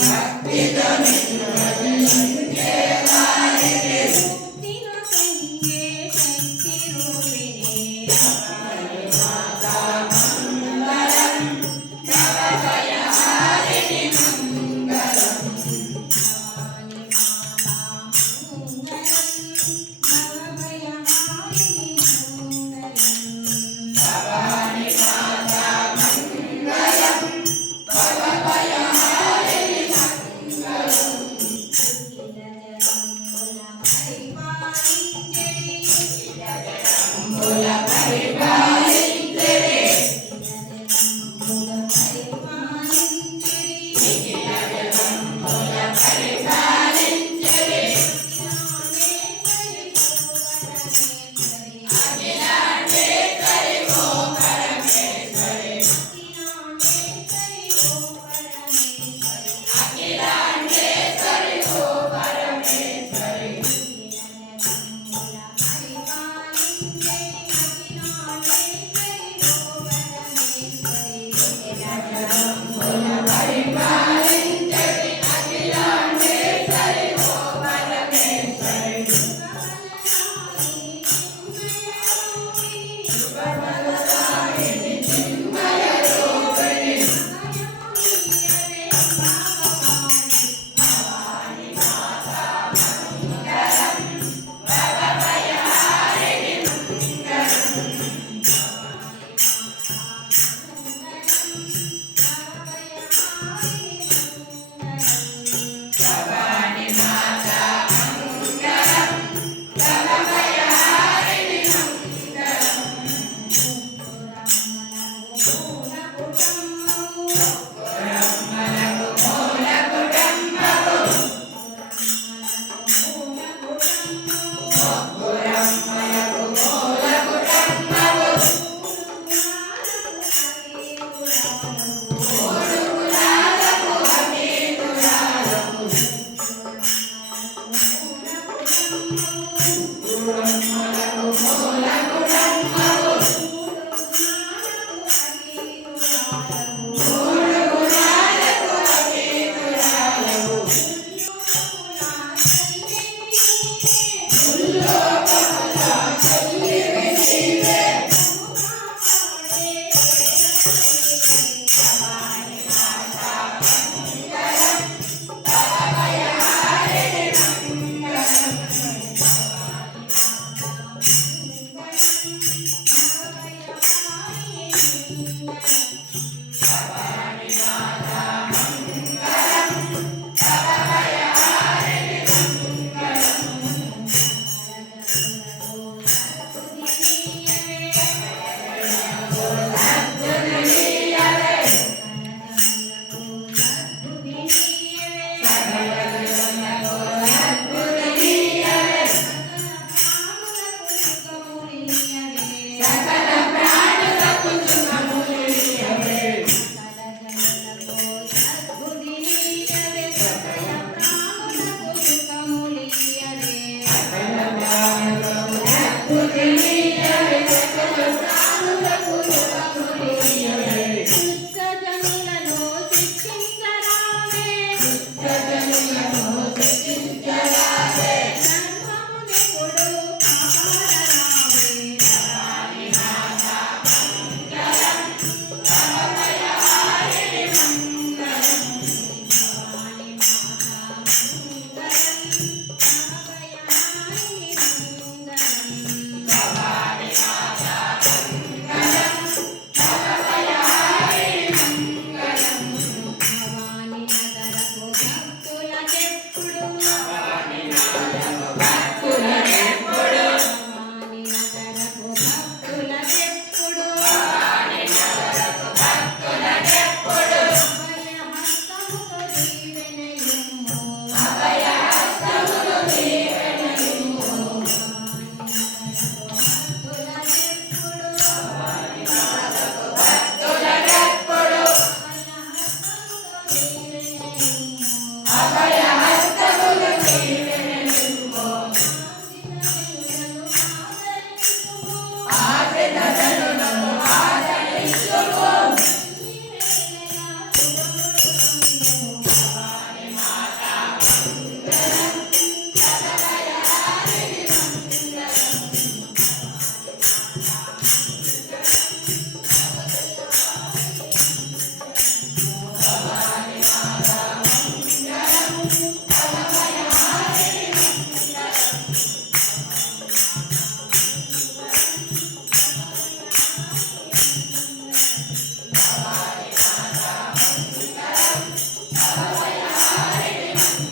Happy Dhani. Yes. paz. Thanks.